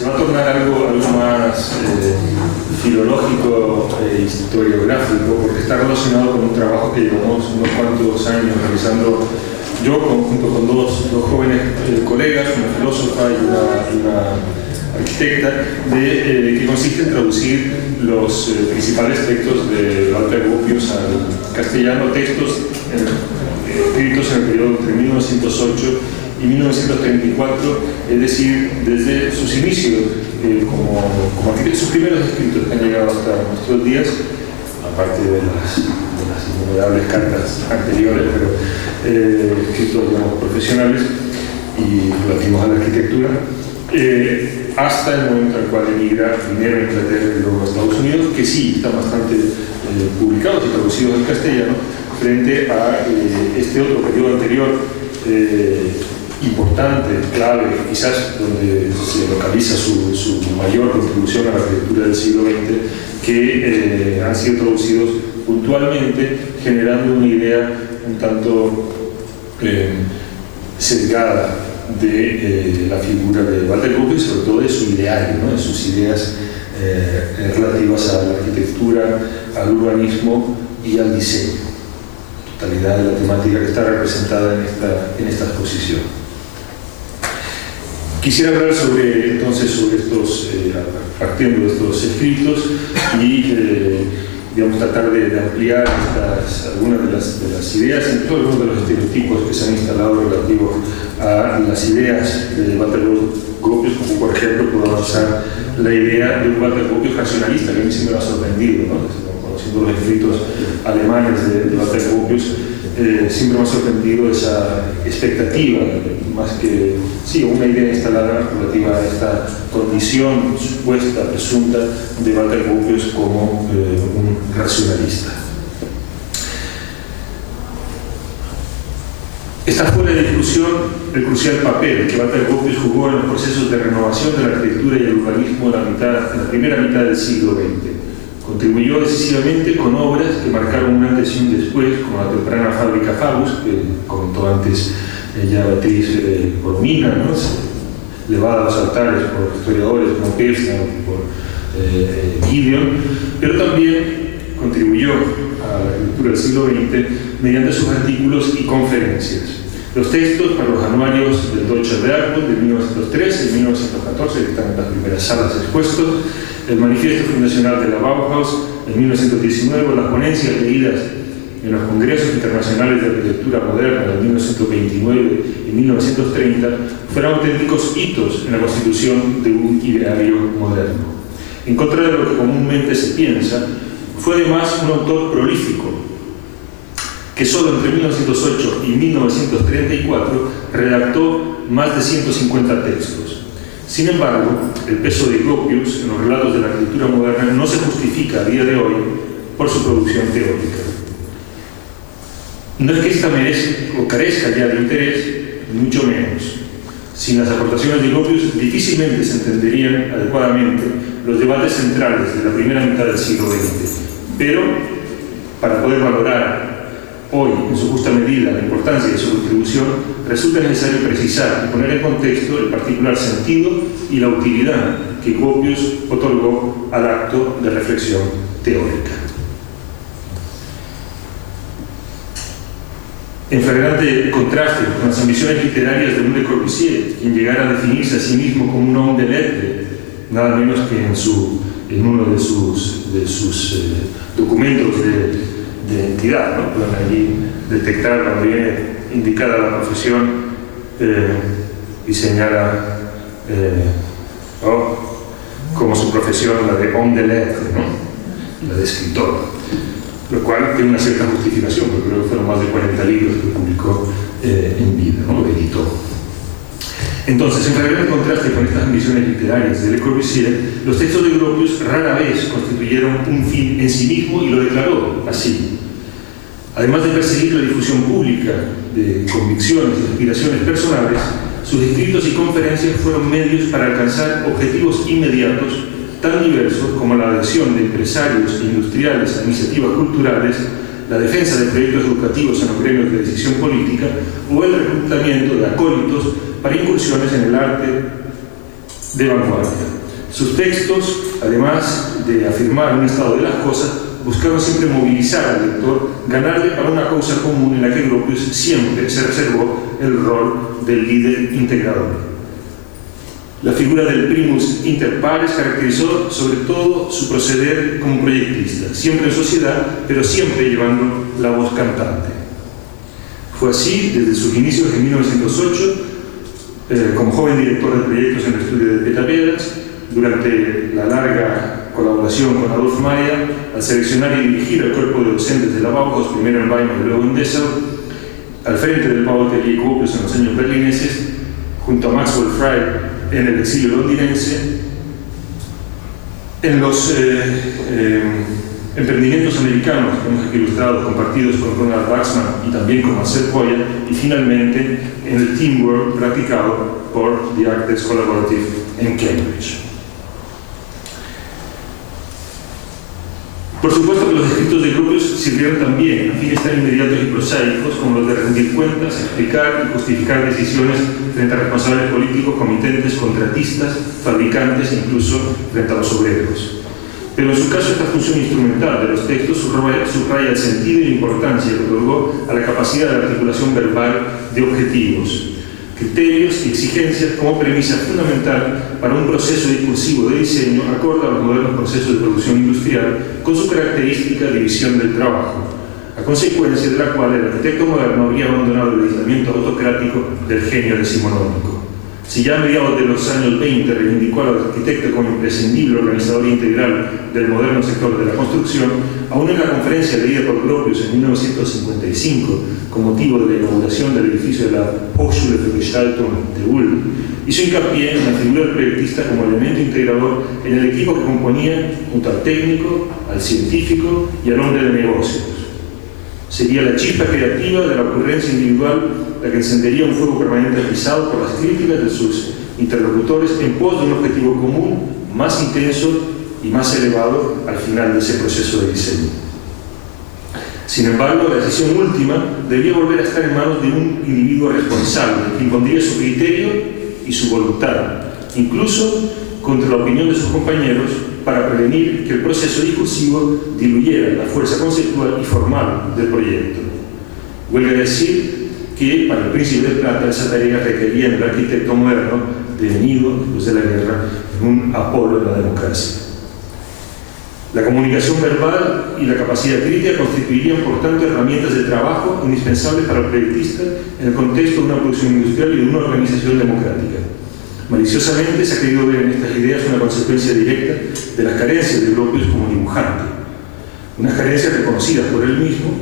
se va a tornar algo más filológico e historiográfico, porque está relacionado con un trabajo que llevamos unos cuantos años realizando yo junto con dos jóvenes colegas, una filósofa y una arquitecta, que consiste en traducir los principales textos de Walter Gropius al castellano, textos escritos en el periodo entre 1908 y 1934, es decir, desde sus inicios como arquitecto, sus primeros escritos que han llegado hasta nuestros días, aparte de las innumerables cartas anteriores, pero escritos, digamos, profesionales y relativos a la arquitectura, hasta el momento en el cual emigra primero a Inglaterra y luego a Estados Unidos, que sí están bastante publicados y traducidos al castellano, frente a este otro periodo anterior importante, clave, quizás donde se localiza su mayor contribución a la arquitectura del siglo XX, que han sido traducidos puntualmente, generando una idea un tanto sesgada de la figura de Walter Gropius y sobre todo de su ideario, ¿no? De sus ideas relativas a la arquitectura, al urbanismo y al diseño. La totalidad de la temática que está representada en esta exposición. Quisiera hablar entonces sobre estos, partiendo de estos escritos y digamos, tratar de ampliar algunas de las ideas, incluso algunos de los estereotipos que se han instalado relativos a las ideas de Walter Gropius, como por ejemplo puedo avanzar la idea de un Walter Gropius racionalista, que a mí siempre me ha sorprendido, ¿no? Conociendo los escritos alemanes de Walter Gropius, siempre me ha sorprendido esa expectativa, más que sí, una idea instalada relativa a esta condición supuesta, presunta, de Walter Gropius como un racionalista. Está fuera de discusión el crucial papel que Walter Gropius jugó en los procesos de renovación de la arquitectura y el urbanismo en la primera mitad del siglo XX. Contribuyó decisivamente con obras que marcaron un antes y un después, como la temprana Fábrica Faust, que comentó antes ya Beatriz Cormina, ¿no? Elevada a los altares por historiadores como Pesna o por Gideon, pero también contribuyó a la arquitectura del siglo XX mediante sus artículos y conferencias. Los textos para los anuarios del Deutscher Werkbund de 1913 y 1914, que están en las primeras salas expuestos, el manifiesto fundacional de la Bauhaus en 1919, las ponencias leídas en los congresos internacionales de arquitectura moderna de 1929 y 1930 fueron auténticos hitos en la constitución de un ideario moderno. En contra de lo que comúnmente se piensa, fue además un autor prolífico, que solo entre 1908 y 1934 redactó más de 150 textos. Sin embargo, el peso de Gropius en los relatos de la arquitectura moderna no se justifica a día de hoy por su producción teórica. No es que ésta merezca o carezca ya de interés, ni mucho menos. Sin las aportaciones de Gropius difícilmente se entenderían adecuadamente los debates centrales de la primera mitad del siglo XX. Pero, para poder valorar hoy, en su justa medida, la importancia de su contribución, resulta necesario precisar y poner en contexto el particular sentido y la utilidad que Gropius otorgó al acto de reflexión teórica. En flagrante contraste con las ambiciones literarias de Le Corbusier, quien llegara a definirse a sí mismo como un hombre de lettres, nada menos que en uno de sus documentos de entidad, ¿no? Pueden allí detectar cuando viene indicada la profesión y señala como su profesión la de homme de lettres, ¿no? La de escritor, lo cual tiene una cierta justificación, porque creo que fueron más de 40 libros que publicó en vida, ¿no? Editó. Entonces, en flagrante contraste con estas ambiciones literarias de Le Corbusier, los textos de Gropius rara vez constituyeron un fin en sí mismo y lo declaró así. Además de perseguir la difusión pública de convicciones y aspiraciones personales, sus escritos y conferencias fueron medios para alcanzar objetivos inmediatos tan diversos como la adhesión de empresarios e industriales a iniciativas culturales, la defensa de proyectos educativos en los gremios de decisión política o el reclutamiento de acólitos para incursiones en el arte de vanguardia. Sus textos, además de afirmar un estado de las cosas, buscaban siempre movilizar al lector, ganarle para una causa común en la que Gropius siempre se reservó el rol del líder integrador. La figura del primus inter pares caracterizó sobre todo su proceder como proyectista, siempre en sociedad, pero siempre llevando la voz cantante. Fue así desde sus inicios en 1908, como joven director de proyectos en el estudio de Petapedas, durante la larga colaboración con Adolf Mayer, al seleccionar y dirigir el cuerpo de docentes de la Bauhaus, primero en Weimar y luego en Dessau, al frente del Bauatelier Gropius en los años berlineses, junto a Maxwell Fry en el exilio londinense, en los emprendimientos americanos que hemos aquí ilustrado, compartidos con Ronald Waxman y también con Marcel Coya, y finalmente en el teamwork practicado por The Architects Collaborative en Cambridge. Por supuesto que los escritos de Gropius sirvieron también a fines tan inmediatos y prosaicos como los de rendir cuentas, explicar y justificar decisiones frente a responsables políticos, comitentes, contratistas, fabricantes e incluso frente a los obreros. Pero en su caso esta función instrumental de los textos subraya el sentido y la importancia que otorgó a la capacidad de articulación verbal de objetivos, criterios y exigencias como premisa fundamental para un proceso discursivo de diseño acorde a los modernos procesos de producción industrial con su característica división del trabajo, a consecuencia de la cual el arquitecto moderno habría abandonado el aislamiento autocrático del genio decimonónico. Si ya a mediados de los años 20 reivindicó al arquitecto como imprescindible organizador integral del moderno sector de la construcción, aún en la conferencia leída por Gropius en 1955 con motivo de la inauguración del edificio de la Hochschule für Gestaltung de Ulm, hizo hincapié en la figura del proyectista como elemento integrador en el equipo que componía junto al técnico, al científico y al hombre de negocios. Sería la chispa creativa de la ocurrencia individual la que encendería un fuego permanente atizado por las críticas de sus interlocutores en pos de un objetivo común más intenso y más elevado al final de ese proceso de diseño. Sin embargo, la decisión última debía volver a estar en manos de un individuo responsable que impondría su criterio y su voluntad, incluso contra la opinión de sus compañeros, para prevenir que el proceso discursivo diluyera la fuerza conceptual y formal del proyecto. Huelga decir que para el Príncipe de Plata esa tarea requería en el arquitecto moderno, devenido después de la guerra en un Apolo de la democracia. La comunicación verbal y la capacidad crítica constituirían, por tanto, herramientas de trabajo indispensables para el proyectista en el contexto de una producción industrial y de una organización democrática. Maliciosamente se ha querido ver en estas ideas una consecuencia directa de las carencias de Gropius como dibujante, unas carencias reconocidas por él mismo,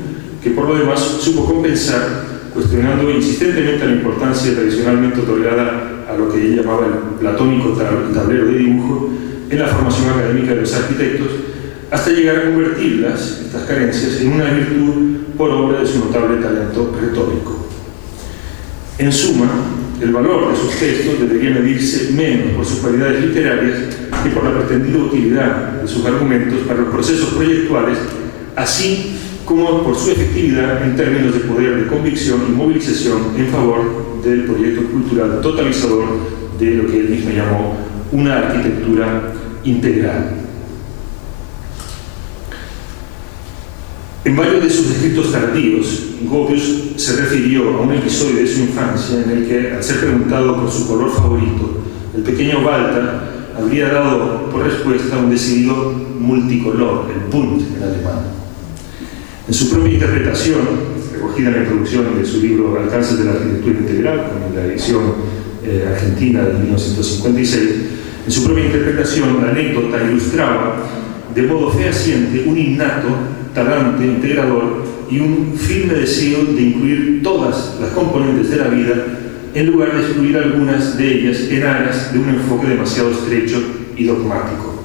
que por lo demás supo compensar, cuestionando insistentemente la importancia tradicionalmente otorgada a lo que él llamaba el platónico tablero de dibujo en la formación académica de los arquitectos, hasta llegar a convertirlas, estas carencias, en una virtud por obra de su notable talento retórico. En suma, el valor de sus textos debería medirse menos por sus cualidades literarias que por la pretendida utilidad de sus argumentos para los procesos proyectuales, así como por su efectividad en términos de poder de convicción y movilización en favor del proyecto cultural totalizador de lo que él mismo llamó una arquitectura integral. En varios de sus escritos tardíos, Gropius se refirió a un episodio de su infancia en el que, al ser preguntado por su color favorito, el pequeño Walter habría dado por respuesta un decidido multicolor, el Bunt en alemán. En su propia interpretación, recogida en la introducción de su libro Alcances de la Arquitectura Integral, con la edición argentina de 1956, en su propia interpretación la anécdota ilustraba de modo fehaciente un innato talante integrador y un firme deseo de incluir todas las componentes de la vida en lugar de excluir algunas de ellas en aras de un enfoque demasiado estrecho y dogmático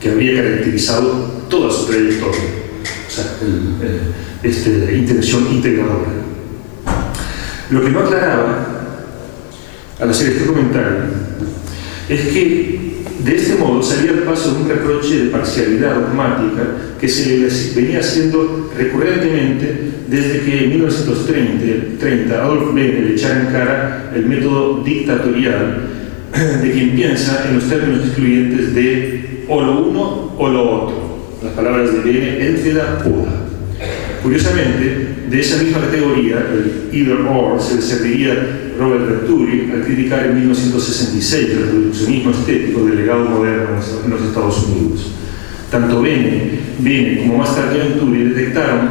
que habría caracterizado toda su trayectoria, o sea, intención integradora. Lo que no aclaraba al hacer este comentario es que de este modo salía al paso de un reproche de parcialidad dogmática que se le venía haciendo recurrentemente desde que en 1930 Adolf Bene le echara en cara el método dictatorial de quien piensa en los términos excluyentes de o lo uno o lo otro, las palabras de Bene, Entweder oder. Curiosamente, de esa misma categoría, el either or, se le serviría Robert Venturi al criticar en 1966 el reduccionismo estético del legado moderno en los Estados Unidos. Tanto Bene como más tarde Venturi detectaron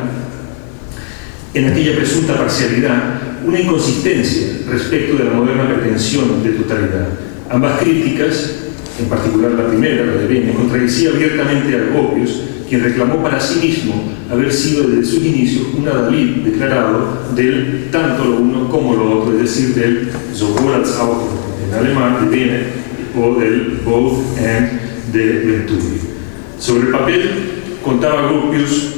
en aquella presunta parcialidad una inconsistencia respecto de la moderna pretensión de totalidad. Ambas críticas, en particular la primera, la de Bene, contradecía abiertamente a Gropius, quien reclamó para sí mismo haber sido desde sus inicios un adalid declarado del tanto lo uno como lo otro, es decir, del sowohl als auch en alemán de Bene o del both and de Venturi. Sobre el papel contaba Gropius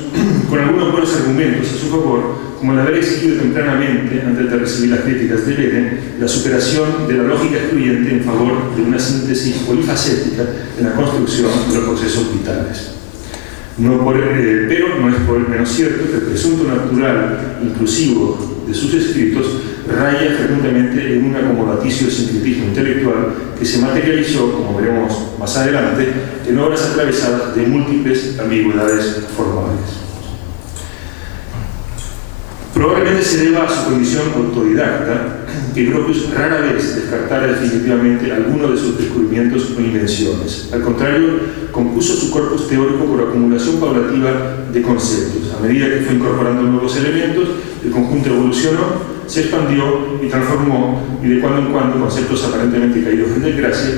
con algunos buenos argumentos a su favor, como el haber exigido tempranamente, antes de recibir las críticas de Bene, la superación de la lógica excluyente en favor de una síntesis polifacética en la construcción de los procesos vitales. Pero no es por el menos cierto que el presunto natural inclusivo de sus escritos raya frecuentemente en un acomodaticio sincretismo intelectual que se materializó, como veremos más adelante, en obras atravesadas de múltiples ambigüedades formales. Probablemente se deba a su condición autodidacta que Gropius rara vez descartara definitivamente alguno de sus descubrimientos o invenciones. Al contrario, compuso su corpus teórico por acumulación paulativa de conceptos. A medida que fue incorporando nuevos elementos, el conjunto evolucionó, se expandió y transformó, y de cuando en cuando conceptos aparentemente caídos en desgracia,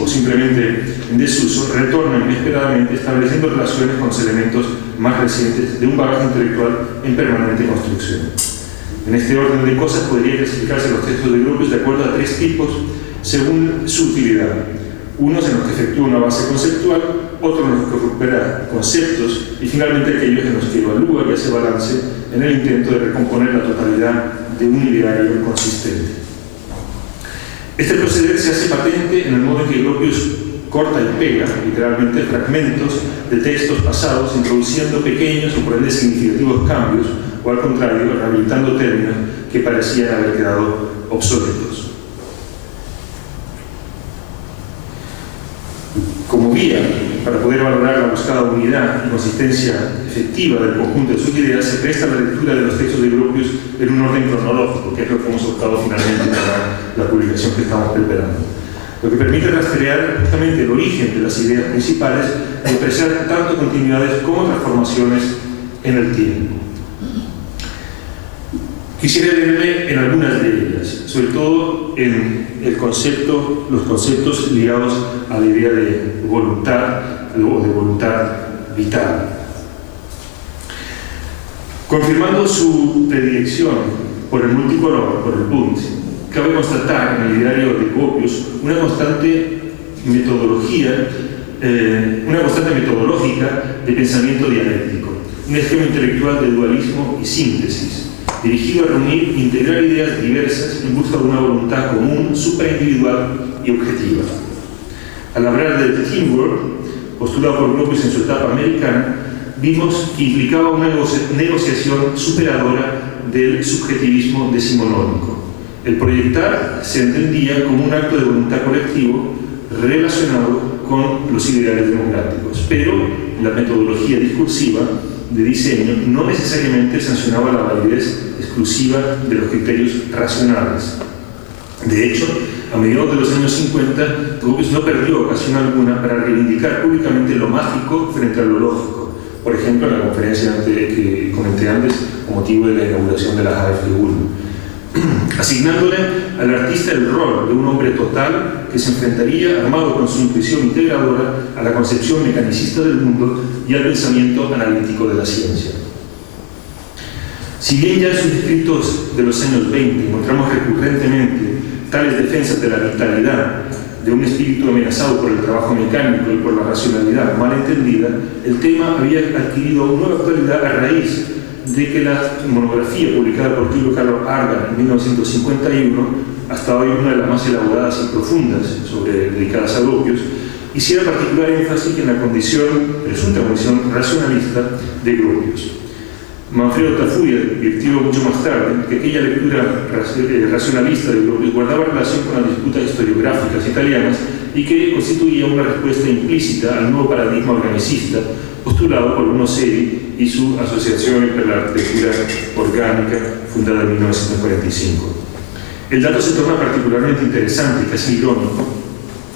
o simplemente en desuso, retornan inesperadamente estableciendo relaciones con los elementos más recientes de un bagaje intelectual en permanente construcción. En este orden de cosas podría clasificarse los textos de Gropius de acuerdo a tres tipos según su utilidad. Unos en los que efectúa una base conceptual, otros en los que recupera conceptos y finalmente aquellos en los que evalúa y hace balance en el intento de recomponer la totalidad de un ideario consistente. Este proceder se hace patente en el modo en que Gropius corta y pega, literalmente, fragmentos de textos pasados, introduciendo pequeños o por ende significativos cambios, o al contrario, rehabilitando términos que parecían haber quedado obsoletos. Como guía para poder valorar la buscada unidad y consistencia efectiva del conjunto de sus ideas, se presta la lectura de los textos de Gropius en un orden cronológico, que es lo que hemos optado finalmente para la publicación que estamos preparando, lo que permite rastrear justamente el origen de las ideas principales y apreciar tanto continuidades como transformaciones en el tiempo. Quisiera leerle en algunas de ellas, sobre todo en los conceptos ligados a la idea de voluntad o de voluntad vital. Confirmando su predilección por el multicolor, por el Bund, cabe constatar en el ideario de Gropius una constante metodológica de pensamiento dialéctico, un esquema intelectual de dualismo y síntesis, dirigido a reunir e integrar ideas diversas en busca de una voluntad común, superindividual y objetiva. Al hablar del teamwork, postulado por Gropius en su etapa americana, vimos que implicaba una negociación superadora del subjetivismo decimonónico. El proyectar se entendía como un acto de voluntad colectivo relacionado con los ideales democráticos, pero la metodología discursiva de diseño no necesariamente sancionaba la validez exclusiva de los criterios racionales. De hecho, a mediados de los años 50, Gropius no perdió ocasión alguna para reivindicar públicamente lo mágico frente a lo lógico, por ejemplo, en la conferencia que comenté antes, con motivo de la inauguración de la AFG 1. Asignándole al artista el rol de un hombre total que se enfrentaría, armado con su intuición integradora, a la concepción mecanicista del mundo y al pensamiento analítico de la ciencia. Si bien ya en sus escritos de los años 20 encontramos recurrentemente tales defensas de la vitalidad de un espíritu amenazado por el trabajo mecánico y por la racionalidad mal entendida, el tema había adquirido nueva actualidad a raíz de que la monografía publicada por Giulio Carlo Argan en 1951, hasta hoy una de las más elaboradas y profundas dedicadas a Gropius, hiciera particular énfasis en la presunta condición racionalista de Gropius. Manfredo Tafuya advirtió mucho más tarde que aquella lectura racionalista de Gropius guardaba relación con las disputas historiográficas italianas y que constituía una respuesta implícita al nuevo paradigma organicista postulado por Bruno Seri y su Asociación para la Arquitectura Orgánica, fundada en 1945. El dato se torna particularmente interesante y casi irónico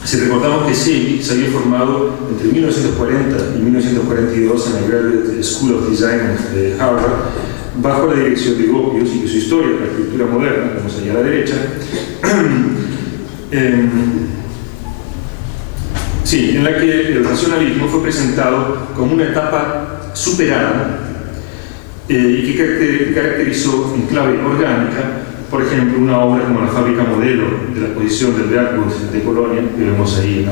si recordamos que Seri se había formado entre 1940 y 1942 en la Graduate School of Design de Harvard bajo la dirección de Gropius, y que su historia de la arquitectura moderna, vemos allá a la derecha, en la que el racionalismo fue presentado como una etapa superada y que caracterizó en clave orgánica, por ejemplo, una obra como la fábrica modelo de la exposición del Bergwood de Colonia, que vemos ahí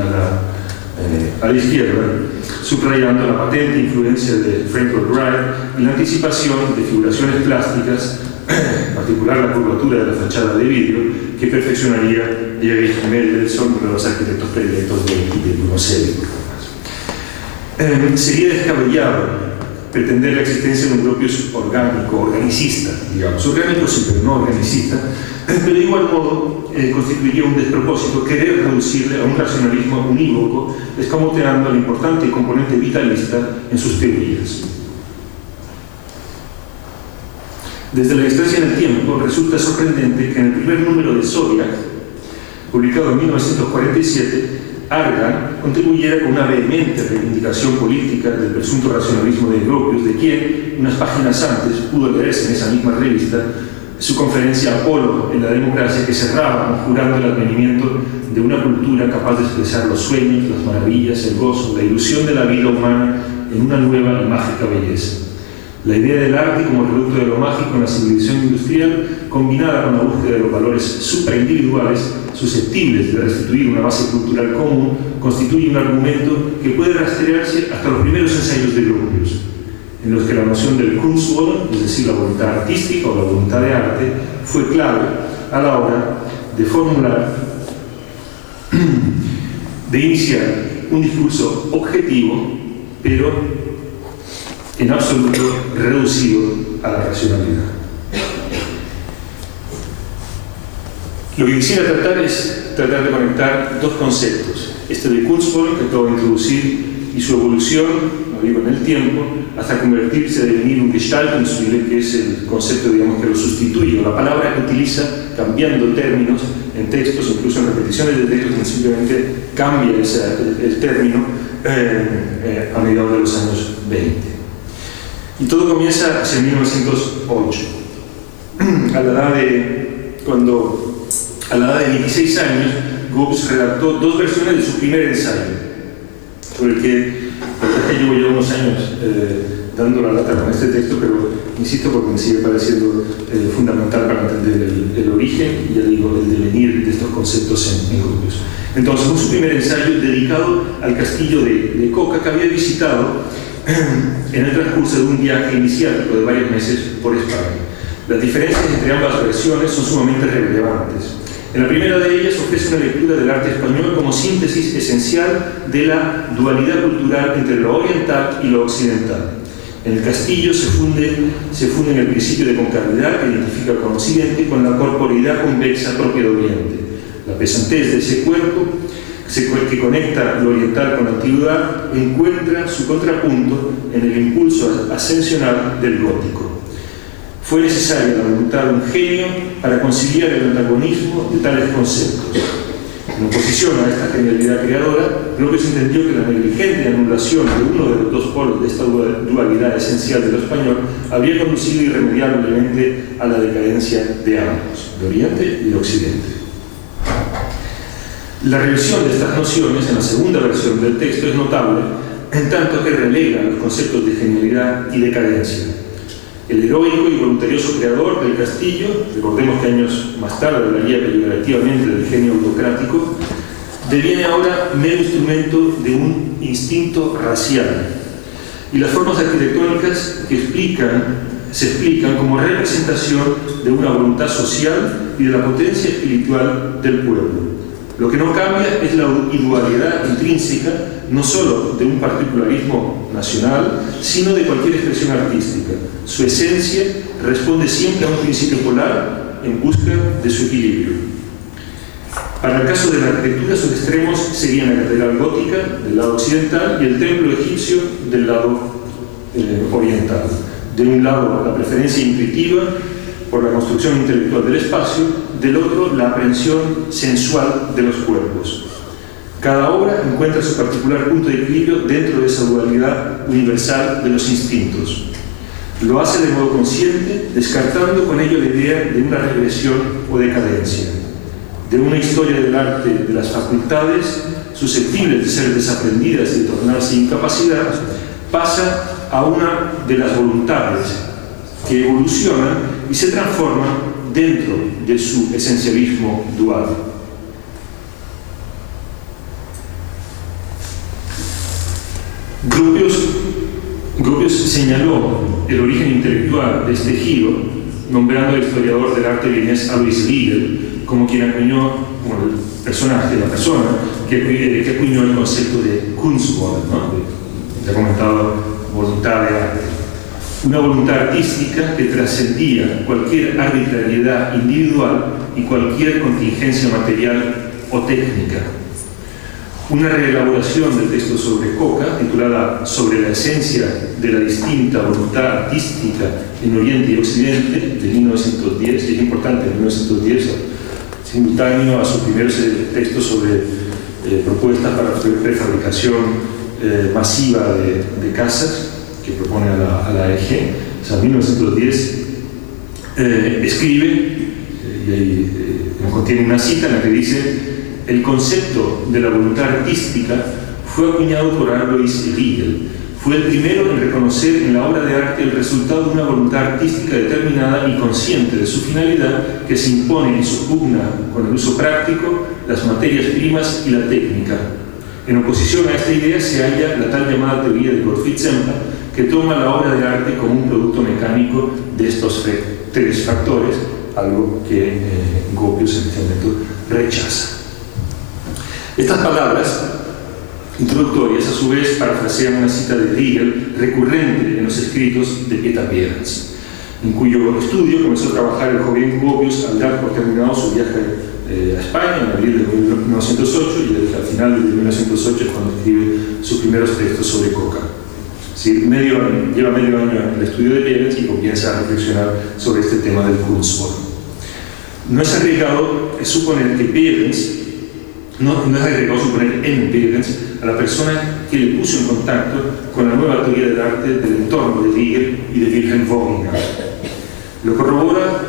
a la izquierda, subrayando la patente influencia de Frank Lloyd Wright y la anticipación de figuraciones plásticas, en particular la curvatura de la fachada de vidrio, que perfeccionaría Erich Mendelssohn, uno de los arquitectos predilectos de Bruno Seri. Sería descabellado pretender la existencia de un Gropius orgánico, organicista, digamos. Orgánico sí, pero no organicista, pero de igual modo constituiría un despropósito querer reducirle a un racionalismo unívoco, escamoteando el importante componente vitalista en sus teorías. Desde la distancia en el tiempo, resulta sorprendente que en el primer número de Zodiac, publicado en 1947, Argan contribuyera con una vehemente reivindicación política del presunto racionalismo de Gropius, de quien, unas páginas antes, pudo leerse en esa misma revista su conferencia Apolo en la democracia, que cerraba conjurando el advenimiento de una cultura capaz de expresar los sueños, las maravillas, el gozo, la ilusión de la vida humana en una nueva y mágica belleza. La idea del arte como reducto de lo mágico en la civilización industrial, combinada con la búsqueda de los valores supraindividuales susceptibles de restituir una base cultural común, constituye un argumento que puede rastrearse hasta los primeros ensayos de Gropius, en los que la noción del Kunstwollen, es decir, la voluntad artística o la voluntad de arte, fue clave a la hora de formular, de iniciar un discurso objetivo, pero en absoluto reducido a la racionalidad. Lo que quisiera tratar es tratar de conectar dos conceptos, este de Kunstwollen, que acabo de introducir, y su evolución, lo digo, en el tiempo, hasta convertirse, devenir un Gestaltungswille, que es el concepto, digamos, que lo sustituye, o la palabra que utiliza cambiando términos en textos, incluso en repeticiones de textos, donde simplemente cambia el término a mediados de los años 20. Y todo comienza hacia 1908, a la edad de 26 años, Gropius redactó dos versiones de su primer ensayo, sobre el que llevo ya unos años dando la lata con este texto, pero insisto porque me sigue pareciendo fundamental para entender el origen y, ya digo, el devenir de estos conceptos en Gropius. Entonces, fue su primer ensayo dedicado al castillo de Coca, que había visitado en el transcurso de un viaje iniciático de varios meses por España. Las diferencias entre ambas versiones son sumamente relevantes. En la primera de ellas ofrece una lectura del arte español como síntesis esencial de la dualidad cultural entre lo oriental y lo occidental. En el castillo se funde en el principio de concavidad que identifica con Occidente con la corporeidad convexa propia de Oriente. La pesantez de ese cuerpo que conecta lo oriental con la antigüedad encuentra su contrapunto en el impulso ascensional del gótico. Fue necesaria la voluntad de un genio para conciliar el antagonismo de tales conceptos. En oposición a esta genialidad creadora, Gropius entendió que la negligente anulación de uno de los dos polos de esta dualidad esencial de lo español habría conducido irremediablemente a la decadencia de ambos, de Oriente y de Occidente. La revisión de estas nociones en la segunda versión del texto es notable, en tanto que relega los conceptos de genialidad y decadencia. El heroico y voluntarioso creador del castillo, recordemos que años más tarde hablaría peyorativamente del genio autocrático, deviene ahora mero instrumento de un instinto racial. Y las formas arquitectónicas se explican como representación de una voluntad social y de la potencia espiritual del pueblo. Lo que no cambia es la individualidad intrínseca no solo de un particularismo nacional, sino de cualquier expresión artística. Su esencia responde siempre a un principio polar en busca de su equilibrio. Para el caso de la arquitectura, sus extremos serían la catedral gótica del lado occidental y el templo egipcio del lado oriental. De un lado, la preferencia intuitiva por la construcción intelectual del espacio, del otro, la aprehensión sensual de los cuerpos. Cada obra encuentra su particular punto de equilibrio dentro de esa dualidad universal de los instintos. Lo hace de modo consciente, descartando con ello la idea de una regresión o decadencia, de una historia del arte de las facultades susceptibles de ser desaprendidas y de tornarse incapacidad, pasa a una de las voluntades que evolucionan y se transforman dentro de su esencialismo dual. Gropius señaló el origen intelectual de este giro, nombrando al historiador del arte vienés Alois Riegel como quien acuñó, como el personaje, la persona que acuñó el concepto de Kunstwille, ¿no? Ya comentado, voluntad de arte. Una voluntad artística que trascendía cualquier arbitrariedad individual y cualquier contingencia material o técnica. Una reelaboración del texto sobre Coca, titulada Sobre la esencia de la distinta voluntad artística en Oriente y Occidente, de 1910, y es importante, en 1910, simultáneo a sus primeros textos sobre propuestas para prefabricación masiva de casas, que propone a la AEG. O sea, en 1910 escribe, y ahí nos contiene una cita en la que dice: el concepto de la voluntad artística fue acuñado por Alois Riegel. Fue el primero en reconocer en la obra de arte el resultado de una voluntad artística determinada y consciente de su finalidad, que se impone en su pugna con el uso práctico, las materias primas y la técnica. En oposición a esta idea se halla la tal llamada teoría de Gottfried Semper, que toma la obra de arte como un producto mecánico de estos tres factores, algo que Gropius en este momento rechaza. Estas palabras introductorias, a su vez, parafrasean una cita de Riegel recurrente en los escritos de Pieter Behrens, en cuyo estudio comenzó a trabajar el joven Gropius al dar por terminado su viaje a España en abril de 1908, y al final de 1908 es cuando escribe sus primeros textos sobre Coca. Es decir, lleva medio año en el estudio de Behrens y comienza a reflexionar sobre este tema del Kunstwille. No es arriesgado suponer que Behrens no es arriesgado suponer en Behrens a la persona que le puso en contacto con la nueva teoría del arte del entorno de Riegel y de Wilhelm Wöhringer. Lo corrobora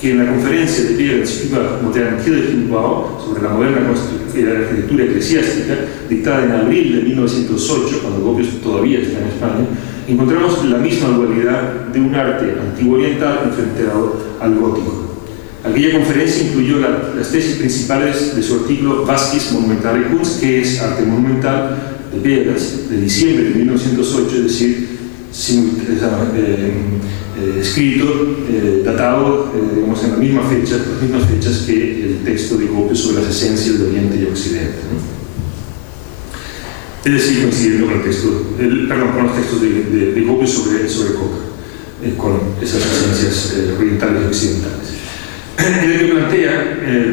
que en la conferencia de Behrens über moderne Kirchenbau, sobre la moderna arquitectura eclesiástica, dictada en abril de 1908, cuando Gropius todavía está en España, encontramos la misma dualidad de un arte antiguo oriental enfrentado al gótico. Aquella conferencia incluyó las tesis principales de su artículo Vasquis Monumentale Kunst, que es arte monumental, de Behrens, de diciembre de 1908, es decir, escrito, datado, digamos, en las mismas fechas que el texto de Gropius sobre las esencias de Oriente y Occidente, ¿no? Es decir, coincidiendo con con los textos de Gropius sobre Coca, con esas esencias orientales y occidentales. En el que plantea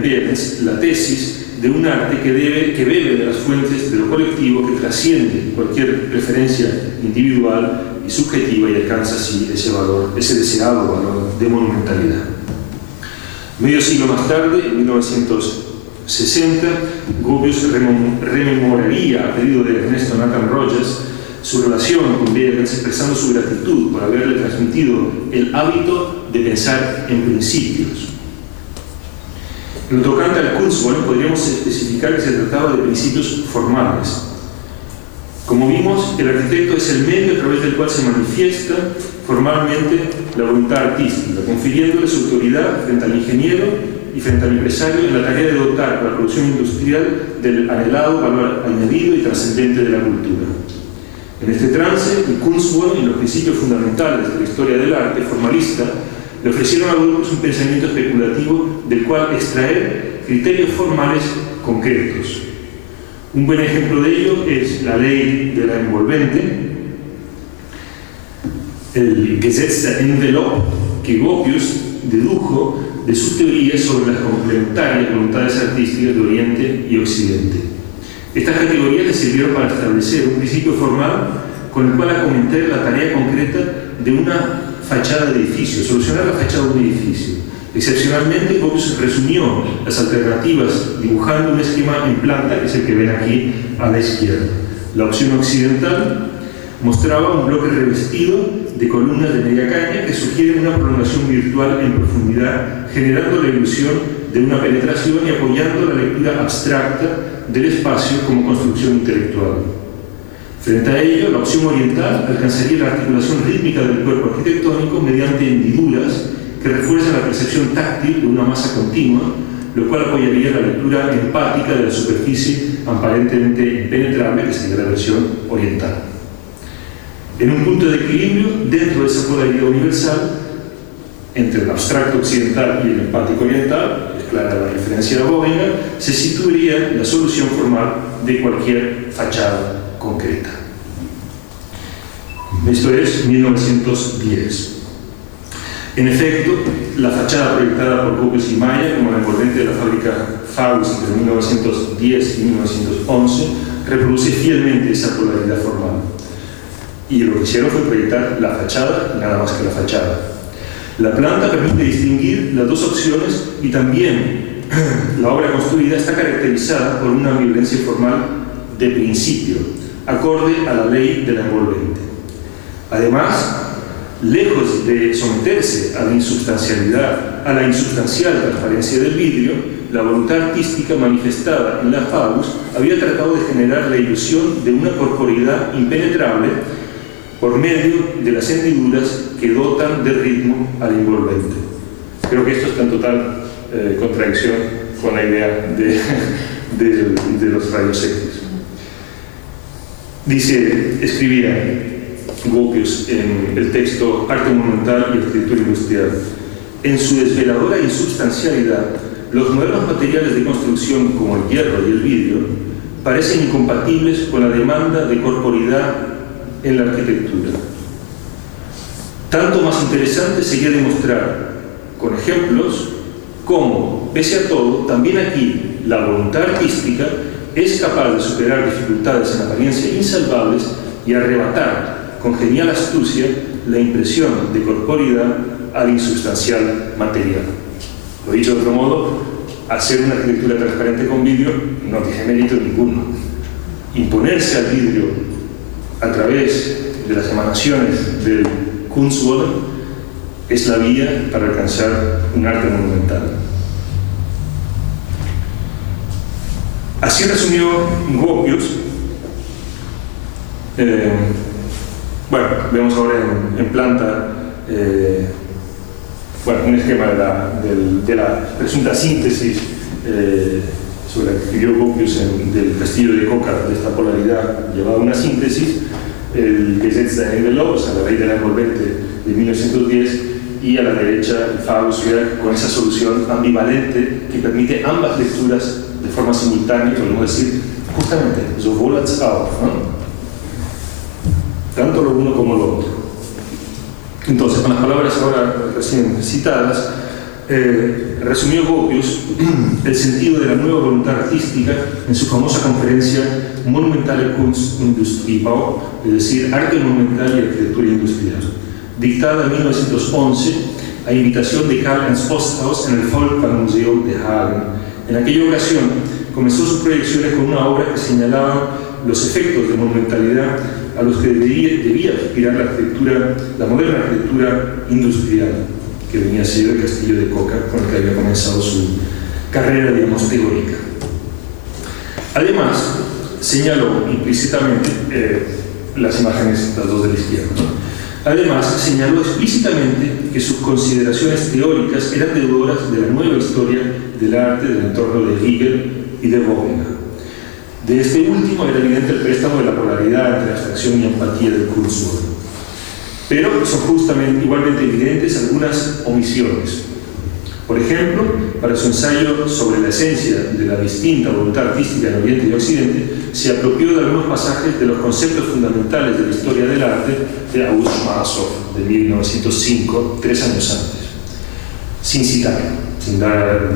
Behrens la tesis de un arte que bebe de las fuentes de lo colectivo, que trasciende cualquier preferencia individual y subjetiva y alcanza así ese deseado valor de monumentalidad. Medio siglo más tarde, en 1960, Gropius rememoraría a pedido de Ernesto Nathan Rogers su relación con Behrens, expresando su gratitud por haberle transmitido el hábito de pensar en principios. En lo tocante al Kunstwille, podríamos especificar que se trataba de principios formales. Como vimos, el arquitecto es el medio a través del cual se manifiesta formalmente la voluntad artística, confiriéndole su autoridad frente al ingeniero y frente al empresario en la tarea de dotar a la producción industrial del anhelado valor añadido y trascendente de la cultura. En este trance, el Kunstwille y los principios fundamentales de la historia del arte formalista le ofrecieron a Gropius un pensamiento especulativo del cual extraer criterios formales concretos. Un buen ejemplo de ello es la ley de la envolvente, el Gesetz der Envelope, que Gropius dedujo de sus teorías sobre las complementarias voluntades artísticas de Oriente y Occidente. Estas categorías le sirvieron para establecer un principio formal con el cual acometer la tarea concreta de una fachada de edificio, solucionar la fachada de un edificio. Excepcionalmente, Gropius resumió las alternativas dibujando un esquema en planta, que es el que ven aquí a la izquierda. La opción occidental mostraba un bloque revestido de columnas de media caña que sugieren una prolongación virtual en profundidad, generando la ilusión de una penetración y apoyando la lectura abstracta del espacio como construcción intelectual. Frente a ello, la opción oriental alcanzaría la articulación rítmica del cuerpo arquitectónico mediante hendiduras que refuerzan la percepción táctil de una masa continua, lo cual apoyaría la lectura empática de la superficie aparentemente impenetrable, que sería la versión oriental. En un punto de equilibrio, dentro de esa polaridad universal, entre el abstracto occidental y el empático oriental, es clara la referencia a Boehringer, se situaría la solución formal de cualquier fachada concreta. Esto es 1910. En efecto, la fachada proyectada por Gropius y Maya como la envolvente de la fábrica Faust entre 1910 y 1911 reproduce fielmente esa polaridad formal. Y lo que hicieron fue proyectar la fachada y nada más que la fachada. La planta permite distinguir las dos opciones y también la obra construida está caracterizada por una ambivalencia formal de principio, acorde a la ley de la envolvente. Además, lejos de someterse a la insubstancial transparencia del vidrio, la voluntad artística manifestada en la Faust había tratado de generar la ilusión de una corporeidad impenetrable por medio de las hendiduras que dotan de ritmo al envolvente. Creo que esto está en total contradicción con la idea de los rayos X. Escribía Gropius en el texto Arte Monumental y Arquitectura Industrial: en su desveladora insubstancialidad, los modernos materiales de construcción como el hierro y el vidrio parecen incompatibles con la demanda de corporeidad en la arquitectura. Tanto más interesante sería demostrar con ejemplos cómo, pese a todo, también aquí la voluntad artística es capaz de superar dificultades en apariencia insalvables y arrebatar con genial astucia la impresión de corporeidad al insubstancial material. Lo dicho de otro modo, hacer una arquitectura transparente con vidrio no tiene mérito ninguno. Imponerse al vidrio a través de las emanaciones del Kunstwollen es la vía para alcanzar un arte monumental. Así resumió Gropius. Bueno, vemos ahora en planta un esquema de la presunta síntesis sobre la que escribió Gropius del castillo de Coca, de esta polaridad llevada a una síntesis, el Gesetz der Envelope, o sea, la ley de la envolvente de 1910, y a la derecha el Faust con esa solución ambivalente que permite ambas lecturas de forma simultánea, podemos decir justamente sowohl als auch, ¿no? Tanto lo uno como lo otro. Entonces, con las palabras ahora recién citadas, resumió Gropius el sentido de la nueva voluntad artística en su famosa conferencia Monumentale Kunst und Industriebau, es decir, Arte Monumental y Arquitectura Industrial, dictada en 1911 a invitación de Karl Ernst Posthaus en el Volksmuseum de Hagen. En aquella ocasión comenzó sus proyecciones con una obra que señalaba los efectos de monumentalidad a los que debía aspirar la moderna arquitectura industrial, que venía a ser el castillo de Coca, con el que había comenzado su carrera, digamos, teórica. Además, señaló implícitamente las imágenes, las dos de la izquierda, ¿no? Además, señaló explícitamente que sus consideraciones teóricas eran deudoras de la nueva historia del arte del entorno de Hegel y de Boehringer. De este último era evidente el préstamo de la polaridad entre abstracción y empatía del Kunstwollen. Pero son justamente igualmente evidentes algunas omisiones. Por ejemplo, para su ensayo sobre la esencia de la distinta voluntad artística en Oriente y Occidente, se apropió de algunos pasajes de los conceptos fundamentales de la historia del arte de August Massow, de 1905, 3 años antes, sin citar, sin dar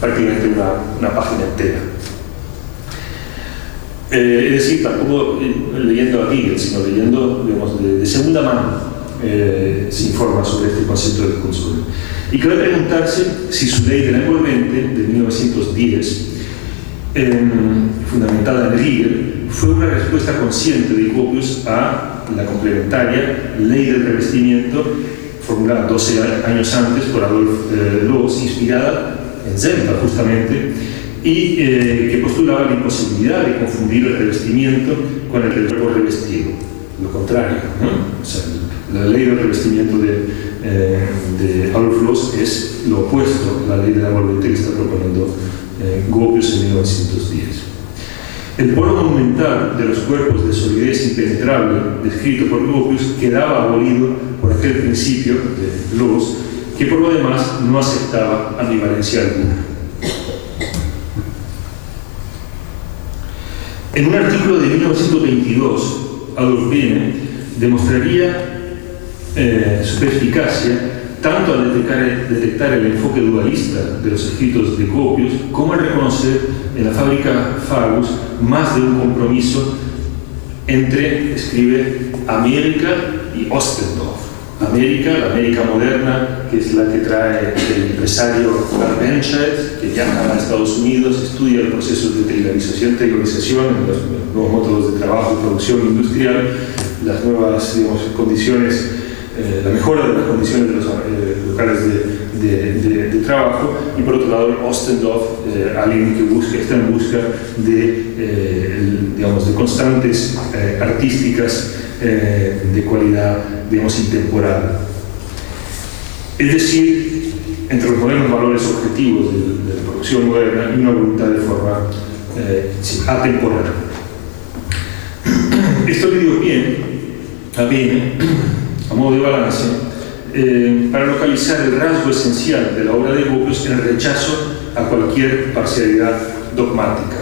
prácticamente una página entera. Es decir, tampoco leyendo a Hegel, sino leyendo, digamos, de segunda mano, se informa sobre este concepto del Kunstwerk. Y cabe preguntarse si su ley de la envolvente, de 1910, fundamentada en Hegel, fue una respuesta consciente de Gropius a la complementaria ley del revestimiento, formulada 12 años antes por Adolf Loos, inspirada en Zempa justamente, y que postulaba la imposibilidad de confundir el revestimiento con el cuerpo revestido. Lo contrario, ¿no? O sea, la ley del revestimiento de Adolf Loos es lo opuesto a la ley de la envolvente que está proponiendo Gropius en 1910. El polo monumental de los cuerpos de solidez impenetrable descrito por Gropius quedaba abolido por aquel principio de Loos, que por lo demás no aceptaba ambivalencia alguna. En un artículo de 1922, Adolf Bene demostraría su perspicacia tanto al detectar el enfoque dualista de los escritos de Gropius, como al reconocer en la fábrica Fagus más de un compromiso entre, escribe, América y Ostendorf. América, la América moderna, que es la que trae el empresario Garbenschet, que viaja a Estados Unidos, estudia el proceso de teilorización, los nuevos métodos de trabajo y producción industrial, las nuevas, digamos, condiciones, la mejora de las condiciones de los locales de trabajo, y por otro lado Ostendorf, alguien que está en busca de constantes artísticas de cualidad, digamos, intemporal. Es decir, entre los modernos valores objetivos de la producción moderna y una voluntad de forma atemporal. Esto le dio pie a Bene, a modo de balance, para localizar el rasgo esencial de la obra de Gropius en el rechazo a cualquier parcialidad dogmática,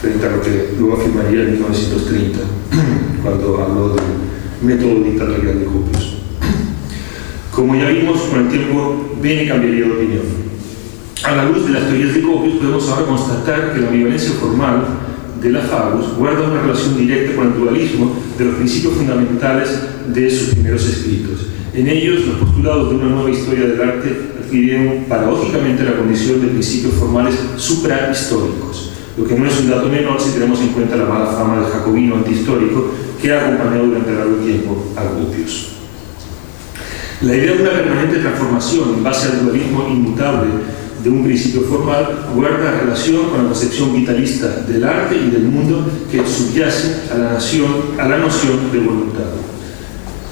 frente a lo que luego afirmaría en 1930, cuando habló del método dictatorial de Gropius. Como ya vimos, con el tiempo Bene cambiaría de opinión. A la luz de las teorías de Gropius, podemos ahora constatar que la ambivalencia formal de la Fagus guarda una relación directa con el dualismo de los principios fundamentales de sus primeros escritos. En ellos, los postulados de una nueva historia del arte adquirieron paradójicamente la condición de principios formales suprahistóricos, lo que no es un dato menor si tenemos en cuenta la mala fama del jacobino antihistórico que ha acompañado durante largo tiempo a Gropius. La idea de una permanente transformación en base al dualismo inmutable de un principio formal guarda relación con la concepción vitalista del arte y del mundo que subyace a la noción de voluntad.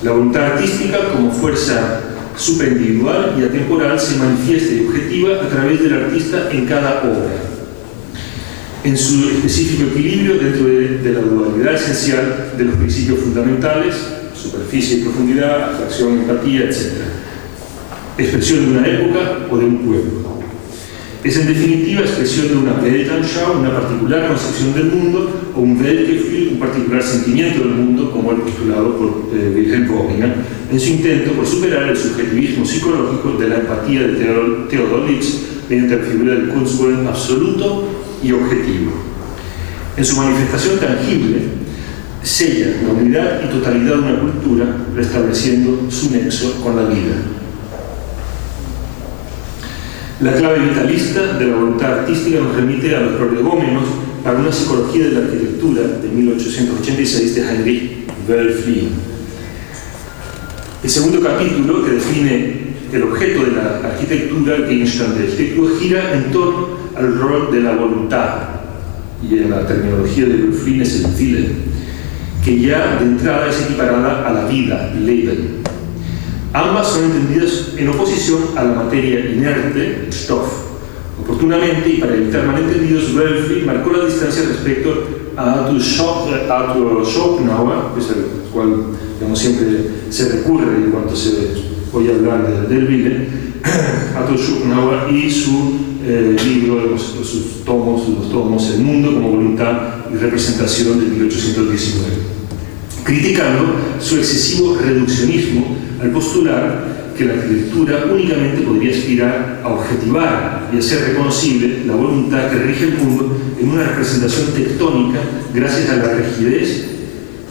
La voluntad artística, como fuerza superindividual y atemporal, se manifiesta y objetiva a través del artista en cada obra, en su específico equilibrio dentro de la dualidad esencial de los principios fundamentales, superficie y profundidad, abstracción, empatía, etc. Expresión de una época o de un pueblo. Es en definitiva expresión de una Weltanschauung, una particular concepción del mundo, o un Weltgefühl, un particular sentimiento del mundo, como el postulado por Wilhelm Wöhringer, en su intento por superar el subjetivismo psicológico de la empatía de Theodor Lipps mediante la figura del Kunstwerk absoluto y objetivo. En su manifestación tangible, sella la unidad y totalidad de una cultura, restableciendo su nexo con la vida. La clave vitalista de la voluntad artística nos remite a los prolegómenos para una psicología de la arquitectura de 1886 de Heinrich Wölfflin. El segundo capítulo, que define el objeto de la arquitectura, el Gegenstand de arquitectura, gira en torno al rol de la voluntad, y en la terminología de Wölfflin es el Willen, que ya de entrada es equiparada a la vida, Leben. Ambas son entendidas en oposición a la materia inerte, Stoff. Oportunamente, y para evitar malentendidos, Wölfflin marcó la distancia respecto a Arthur Schopenhauer, que es el cual, digamos, siempre se recurre en cuanto se oye hablar del Willen, Arthur Schopenhauer y su libro, los tomos El mundo como voluntad y representación de 1819, criticando su excesivo reduccionismo al postular que la arquitectura únicamente podría aspirar a objetivar y hacer reconocible la voluntad que rige el mundo en una representación tectónica gracias a la rigidez,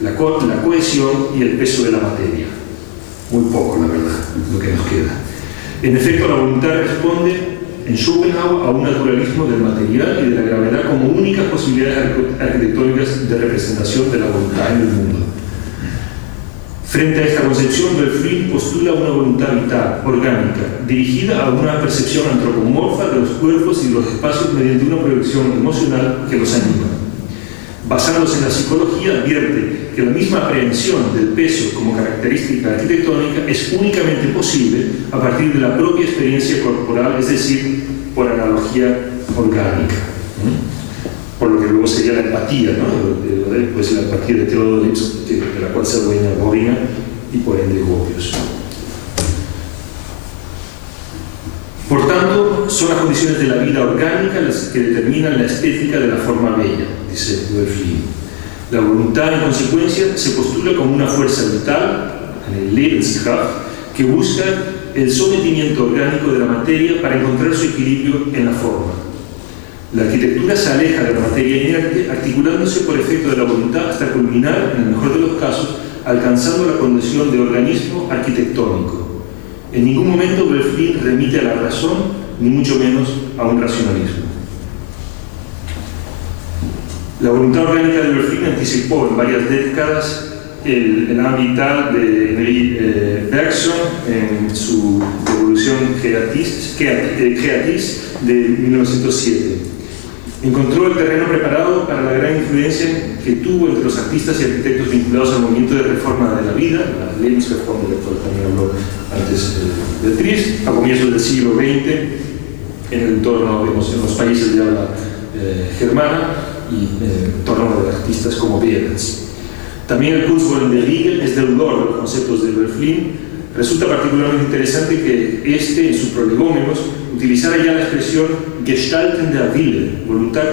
la cohesión y el peso de la materia. Muy poco, la verdad, lo que nos queda. En efecto, la voluntad responde en Schopenhauer a un naturalismo del material y de la gravedad como únicas posibilidades arquitectónicas de representación de la voluntad en el mundo. Frente a esta concepción, Berflin postula una voluntad vital, orgánica, dirigida a una percepción antropomorfa de los cuerpos y de los espacios mediante una proyección emocional que los anima. Basándose en la psicología, advierte que la misma aprehensión del peso como característica arquitectónica es únicamente posible a partir de la propia experiencia corporal, es decir, por analogía orgánica. Por lo que luego sería la empatía, ¿no? Pues la empatía de Theodor Lipps, de la cual se adueña Bobina y por ende Gropius. Por tanto, son las condiciones de la vida orgánica las que determinan la estética de la forma bella, dice Berflin. La voluntad, en consecuencia, se postula como una fuerza vital, el Lebenskraft, que busca el sometimiento orgánico de la materia para encontrar su equilibrio en la forma. La arquitectura se aleja de la materia inerte, articulándose por efecto de la voluntad hasta culminar, en el mejor de los casos, alcanzando la condición de organismo arquitectónico. En ningún momento Berflin remite a la razón, ni mucho menos a un racionalismo. La voluntad orgánica de Berflin anticipó en varias décadas el vital de Henri Bergson en su Evolución Creatis de 1907. Encontró el terreno preparado para la gran influencia que tuvo entre los artistas y arquitectos vinculados al movimiento de reforma de la vida, la Lebensreform, del cual también habló antes Beatriz, a comienzos del siglo XX, en el entorno, digamos, en los países de habla germana y en torno de artistas como Behrens. También el Kunstwollen der Riegel es deudor de los conceptos de Berflin. Resulta particularmente interesante que en sus prolegómenos, utilizara ya la expresión Gestalten der Wille, voluntad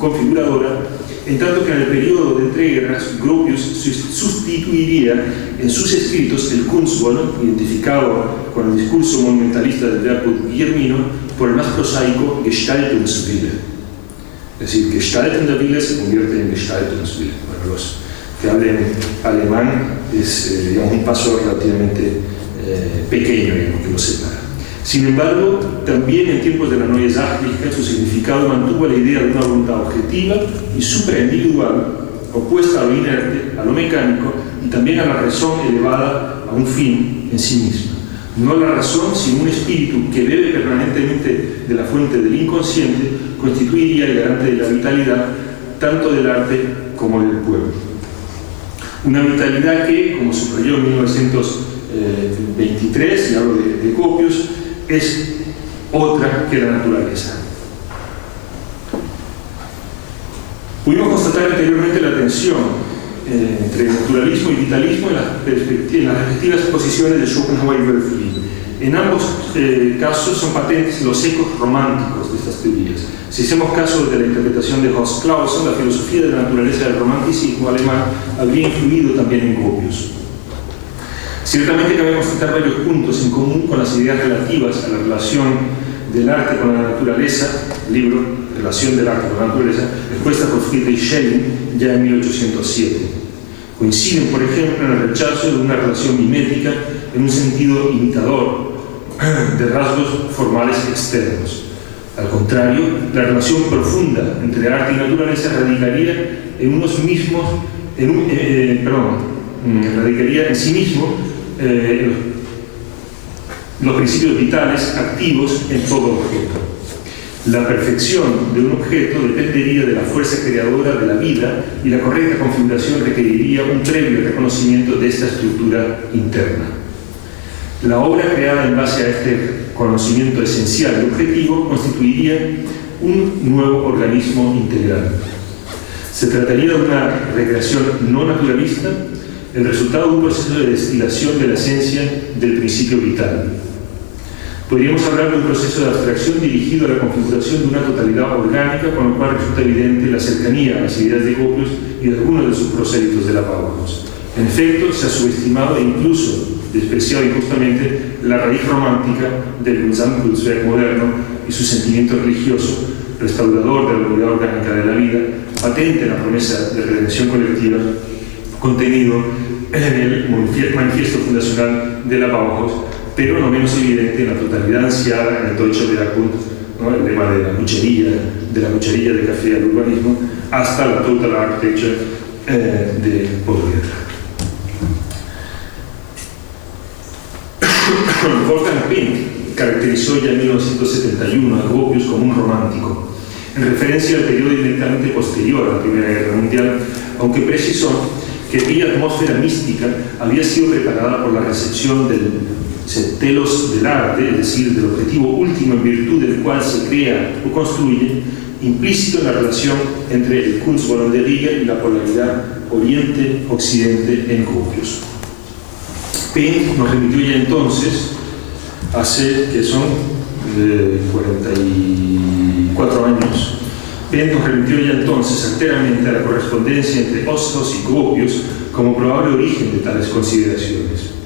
configuradora, en tanto que en el periodo de entreguerras Gropius sustituiría en sus escritos el Kunstwollen, identificado con el discurso monumentalista del Bergkut guillermino, por el más prosaico Gestaltungswille. Es decir, Gestalten der Wille se convierte en Gestaltungswille. Para los que hablen alemán es digamos, un paso relativamente pequeño, digamos, que lo separa. Sin embargo, también en tiempos de la Neue Sachlichkeit su significado mantuvo la idea de una voluntad objetiva y supraindividual, opuesta a lo inerte, a lo mecánico y también a la razón elevada a un fin en sí misma. No la razón, sino un espíritu que bebe permanentemente de la fuente del inconsciente, constituiría el garante de la vitalidad tanto del arte como del pueblo. Una vitalidad que, como subrayó en 1923, y hablo de Gropius, es otra que la naturaleza. Pudimos constatar anteriormente la tensión entre naturalismo y vitalismo en las respectivas posiciones de Schopenhauer y Berflin. En ambos casos son patentes los ecos románticos de estas teorías. Si hacemos caso de la interpretación de Horst Clausen, la filosofía de la naturaleza del romanticismo alemán habría influido también en Gropius. Ciertamente cabe constatar varios puntos en común con las ideas relativas a la relación del arte con la naturaleza, libro Relación del arte con la naturaleza, expuesta por Friedrich Schelling ya en 1807. Coinciden, por ejemplo, en el rechazo de una relación mimética en un sentido imitador de rasgos formales externos. Al contrario, la relación profunda entre arte y naturaleza radicaría radicaría en sí mismo los principios vitales activos en todo objeto. La perfección de un objeto dependería de la fuerza creadora de la vida y la correcta configuración requeriría un previo reconocimiento de esta estructura interna. La obra creada en base a este conocimiento esencial y objetivo constituiría un nuevo organismo integral. Se trataría de una recreación no naturalista, el resultado de un proceso de destilación de la esencia del principio vital. Podríamos hablar de un proceso de abstracción dirigido a la configuración de una totalidad orgánica, con lo cual resulta evidente la cercanía a las ideas de Gropius y de algunos de sus prosélitos de la Bauhaus. En efecto, se ha subestimado e incluso despreciado injustamente la raíz romántica del Gesamtkunstwerk moderno y su sentimiento religioso, restaurador de la unidad orgánica de la vida, patente en la promesa de redención colectiva, contenido en el manifiesto fundacional de la Bauhaus, pero no menos evidente en la totalidad ansiada en el Deutsche Lehrerkunst, ¿no? El lema de la cucharilla de café al urbanismo, hasta la Total Architecture de Baudelaire. Wolfgang Pink caracterizó ya en 1971 a Gropius como un romántico, en referencia al periodo inmediatamente posterior a la Primera Guerra Mundial, aunque precisó que aquella atmósfera mística había sido preparada por la recepción del telos del arte, es decir, del objetivo último en virtud del cual se crea o construye, implícito en la relación entre el Kunstwollen de Riga y la polaridad Oriente-Occidente en Gropius. Pink nos remitió ya entonces, hace que son 44 años, Pink nos remitió ya entonces enteramente a la correspondencia entre Osthaus y Gropius como probable origen de tales consideraciones.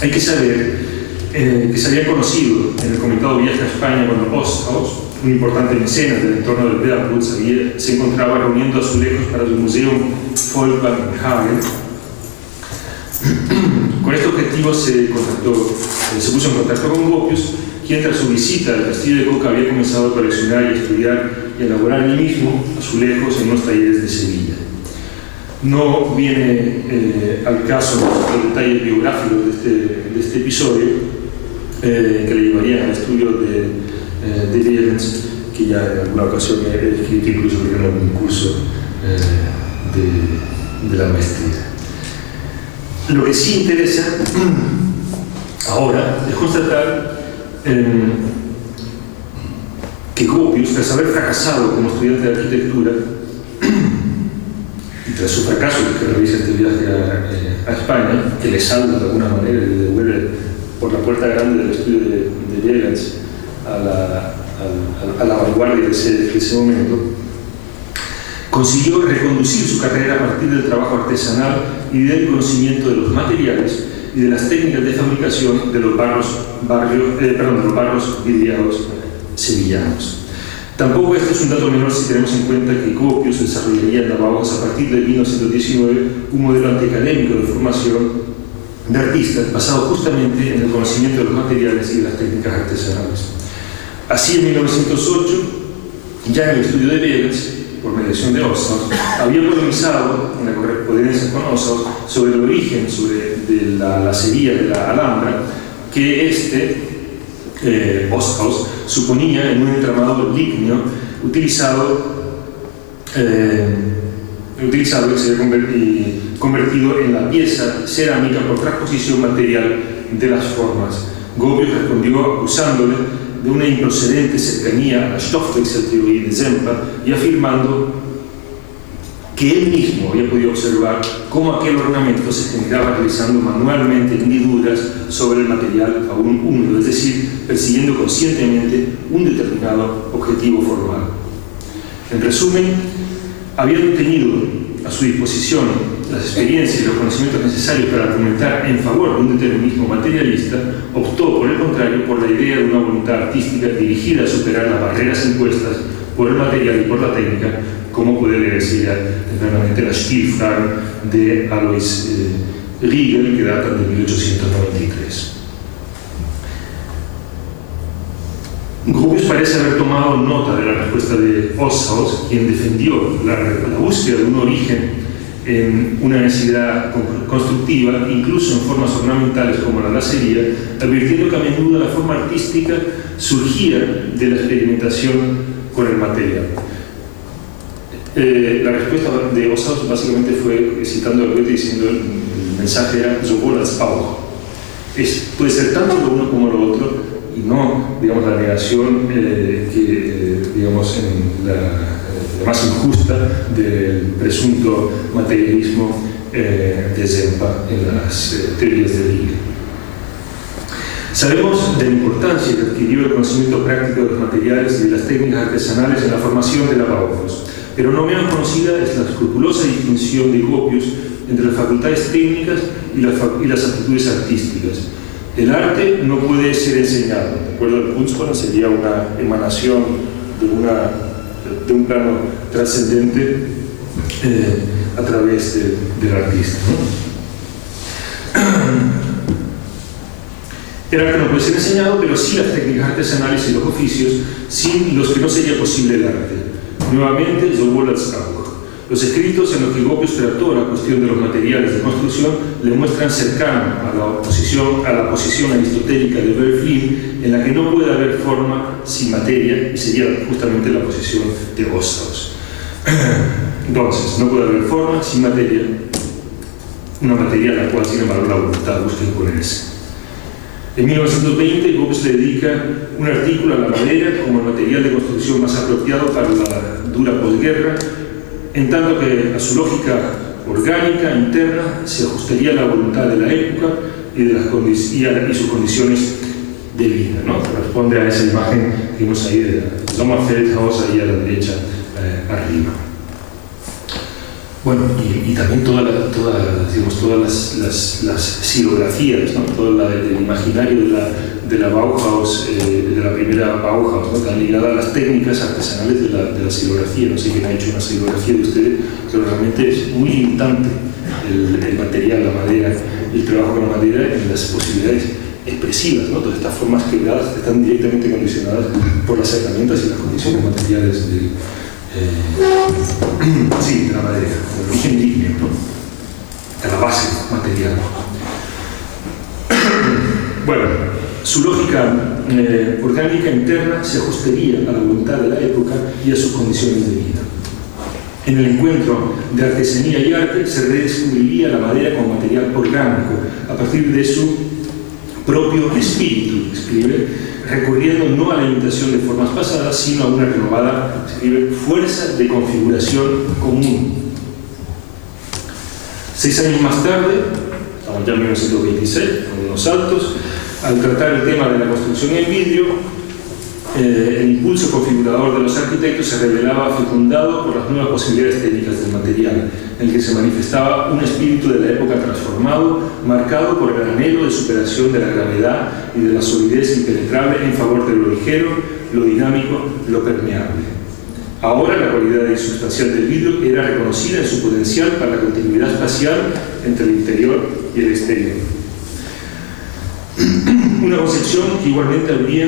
Hay que saber que se había conocido en el comentado viaje a España cuando Osthaus, un importante mecenas del entorno del Lehrerkunst, se encontraba reuniendo azulejos para su Museum Folkwang en Hagen. Con este objetivo se puso en contacto con Gropius, quien tras su visita al castillo de Coca había comenzado a coleccionar y estudiar y elaborar él mismo azulejos en unos talleres de Sevilla. No viene al caso los detalles biográficos de este episodio, que le llevarían al estudio de Behrens, que ya en alguna ocasión he escrito incluso en un curso de la maestría. Lo que sí interesa ahora es constatar que Gropius, tras haber fracasado como estudiante de arquitectura y tras su fracaso que realiza este viaje a España, que le salva de alguna manera y le devuelve por la puerta grande del estudio de Behrens a la vanguardia de ese momento, consiguió reconducir su carrera a partir del trabajo artesanal y del conocimiento de los materiales y de las técnicas de fabricación de los barros vidriados sevillanos. Tampoco este es un dato menor si tenemos en cuenta que Gropius desarrollaría en la Bauhaus a partir de 1919 un modelo antiacadémico de formación de artistas basado justamente en el conocimiento de los materiales y de las técnicas artesanales. Así, en 1908, ya en el estudio de Behrens, por mediación de Osthaus, había polemizado en la correspondencia con Osthaus sobre el origen de la sevilla de la Alhambra que Osthaus suponía en un entramado lígneo utilizado que se había convertido en la pieza cerámica por transposición material de las formas. Gropius respondió acusándole de una improcedente cercanía a la Stoffwechseltheorie de Semper y afirmando que él mismo había podido observar cómo aquel ornamento se generaba realizando manualmente hendiduras sobre el material aún húmedo, es decir, persiguiendo conscientemente un determinado objetivo formal. En resumen, habiendo tenido a su disposición las experiencias y los conocimientos necesarios para argumentar en favor de un determinismo materialista, optó, por el contrario, por la idea de una voluntad artística dirigida a superar las barreras impuestas por el material y por la técnica, como puede leerse ya tempranamente la Stilfragen de Alois Riegel, que data de 1893. Gropius parece haber tomado nota de la respuesta de Osthaus, quien defendió la búsqueda de un origen en una necesidad constructiva, incluso en formas ornamentales como la lacería, advirtiendo que a menudo la forma artística surgía de la experimentación con el material. La respuesta de Osthaus básicamente fue, citando a Goethe, diciendo el mensaje era sowohl als auch. Puede ser tanto lo uno como lo otro, y no, digamos, la negación digamos, la más injusta del presunto materialismo de Semper en las teorías de Riegel. Sabemos de la importancia que adquirió el conocimiento práctico de los materiales y de las técnicas artesanales en la formación de la Bauhaus, pero no menos conocida es la escrupulosa distinción de Gropius entre las facultades técnicas y las aptitudes artísticas. El arte no puede ser enseñado. De acuerdo al Kunstmann, sería una emanación de un plano trascendente a través del artista, ¿no? El arte no puede ser enseñado, pero sí las técnicas artesanales y los oficios, sin los que no sería posible el arte. Nuevamente, los escritos en los que Gropius trató la cuestión de los materiales de construcción le muestran cercano a la posición aristotélica de Berlin, en la que no puede haber forma sin materia, y sería justamente la posición de Osthaus. Entonces, no puede haber forma sin materia, una materia a la cual, sin embargo, la voluntad busca imponerse. En 1920, Gropius le dedica un artículo a la madera como el material de construcción más apropiado para la dura posguerra, en tanto que a su lógica orgánica interna se ajustaría a la voluntad de la época y sus condiciones de vida, ¿no? Responde a esa imagen que vimos ahí de la Sommerfeld-Haus ahí a la derecha arriba. Bueno, y también todas las silografías, ¿no? Todo el imaginario de la Bauhaus, de la primera Bauhaus, ¿no? Tan ligada a las técnicas artesanales de la silografía. No sé quién ha hecho una silografía de ustedes, pero realmente es muy limitante el material, la madera, el trabajo con la madera en las posibilidades expresivas, ¿no? Todas estas formas quebradas están directamente condicionadas por las herramientas y las condiciones materiales de la madera, del origen ligneo, ¿no? De la base material. Bueno, su lógica orgánica interna se ajustaría a la voluntad de la época y a sus condiciones de vida. En el encuentro de artesanía y arte se redescubriría la madera como material orgánico a partir de su propio espíritu, escribe, recurriendo no a la imitación de formas pasadas, sino a una renovada, escribe, fuerza de configuración común. 6 años más tarde, estamos ya en 1926, con unos saltos, al tratar el tema de la construcción en vidrio, el impulso configurador de los arquitectos se revelaba fecundado por las nuevas posibilidades técnicas del material, en el que se manifestaba un espíritu de la época transformado, marcado por el anhelo de superación de la gravedad y de la solidez impenetrable en favor de lo ligero, lo dinámico, lo permeable. Ahora la cualidad insubstancial del vidrio era reconocida en su potencial para la continuidad espacial entre el interior y el exterior. Una concepción que igualmente habría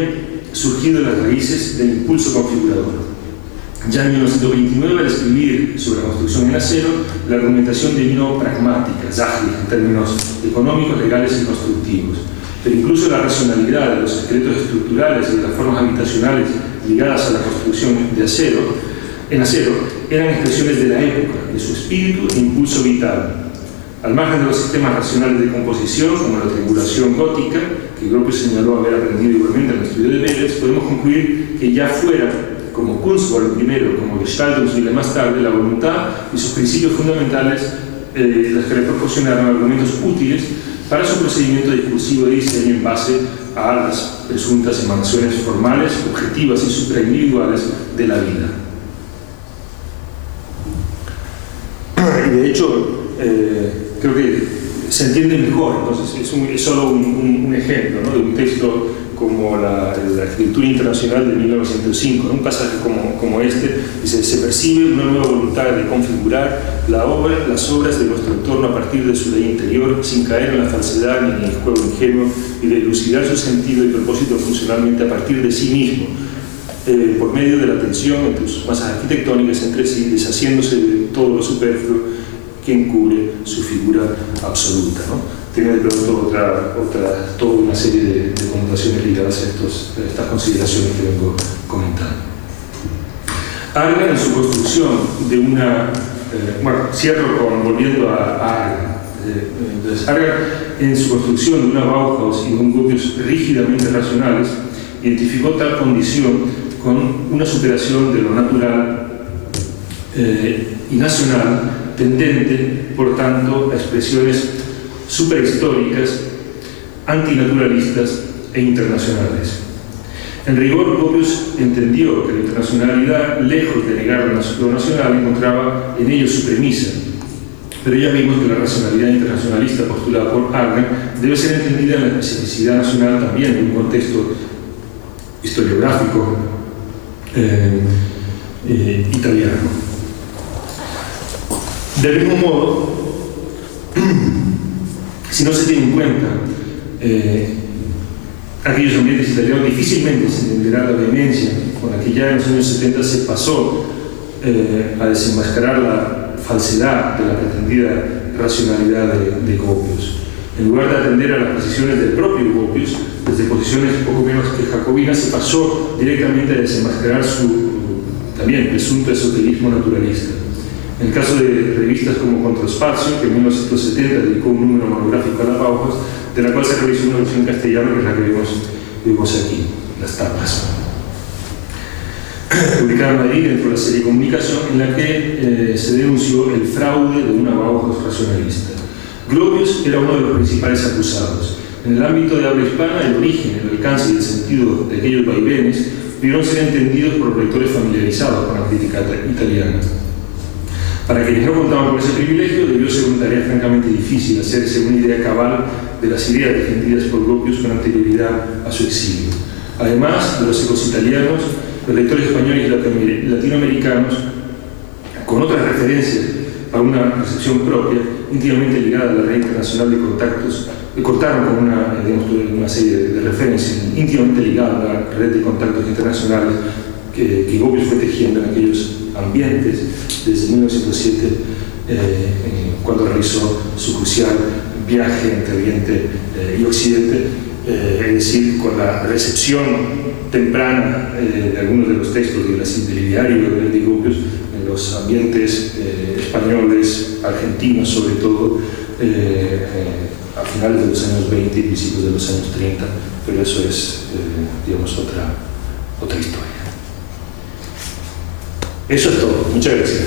surgido de las raíces del impulso configurador. Ya en 1929, al escribir sobre la construcción en acero, la argumentación devino pragmática, sachlich, en términos económicos, legales y constructivos. Pero incluso la racionalidad de los secretos estructurales y de las formas habitacionales ligadas a la construcción en acero eran expresiones de la época, de su espíritu e impulso vital. Al margen de los sistemas racionales de composición, como la triangulación gótica, que Gropius señaló haber aprendido igualmente en el estudio de Vélez, podemos concluir que ya fuera, como Kunstmann primero, como Gestaltungswille más tarde, la voluntad y sus principios fundamentales las que le proporcionaron argumentos útiles para su procedimiento discursivo de diseño en base a las presuntas emanaciones formales, objetivas y supraindividuales de la vida. Y de hecho, creo que se entiende mejor, entonces es solo un ejemplo, ¿no? De un texto como la Arquitectura Internacional de 1905, ¿no? Un pasaje como este, dice: se percibe una nueva voluntad de configurar las obras de nuestro entorno a partir de su ley interior, sin caer en la falsedad ni en el juego ingenuo, y de elucidar su sentido y propósito funcionalmente a partir de sí mismo, por medio de la tensión entre sus masas arquitectónicas entre sí, deshaciéndose de todo lo superfluo que encubre su figura absoluta, ¿no? Tiene de pronto toda una serie de connotaciones ligadas a estas consideraciones que vengo comentando. Argan, en su construcción de una... volviendo a Argan. Entonces, Argan, en su construcción de una Bauhaus y de un Gropius rígidamente racionales, identificó tal condición con una superación de lo natural y nacional, tendente, por tanto, a expresiones superhistóricas, antinaturalistas, e internacionales. En rigor, Gropius entendió que la internacionalidad, lejos de negar lo nacional, encontraba en ello su premisa. Pero ya vimos que la racionalidad internacionalista postulada por Arlen debe ser entendida en la especificidad nacional también, en un contexto historiográfico italiano. Del mismo modo, si no se tiene en cuenta aquellos ambientes italianos, difícilmente se entenderá la vehemencia con la que ya en los años 70 se pasó a desenmascarar la falsedad de la pretendida racionalidad de Gropius. En lugar de atender a las posiciones del propio Gropius, desde posiciones poco menos que jacobinas, se pasó directamente a desenmascarar su también presunto esoterismo naturalista. En el caso de revistas como Controspazio, que en 1970 dedicó un número monográfico a la Bauhaus, de la cual se realizó una versión castellana, que es la que vemos aquí, las tapas. Publicada en Madrid dentro de la serie Comunicación, en la que se denunció el fraude de una Bauhaus racionalista. Gropius era uno de los principales acusados. En el ámbito de habla hispana, el origen, el alcance y el sentido de aquellos vaivenes pudieron ser entendidos por lectores familiarizados con la crítica italiana. Para quienes no contaban con ese privilegio, debió ser una tarea francamente difícil hacerse una idea cabal de las ideas defendidas por Gropius con anterioridad a su exilio. Además de los ecos italianos, los lectores españoles y latinoamericanos, con otras referencias para una recepción propia, íntimamente ligada a la red internacional de contactos, contaron con una serie de referencias íntimamente ligadas a la red de contactos internacionales que Gropius fue tejiendo en aquellos ambientes desde 1907, cuando realizó su crucial viaje entre Oriente y Occidente, es decir, con la recepción temprana de algunos de los textos del diario de Gropius en los ambientes españoles, argentinos sobre todo, a finales de los años 20 y principios de los años 30, pero eso es, digamos, otra historia. Eso es todo. Muchas gracias.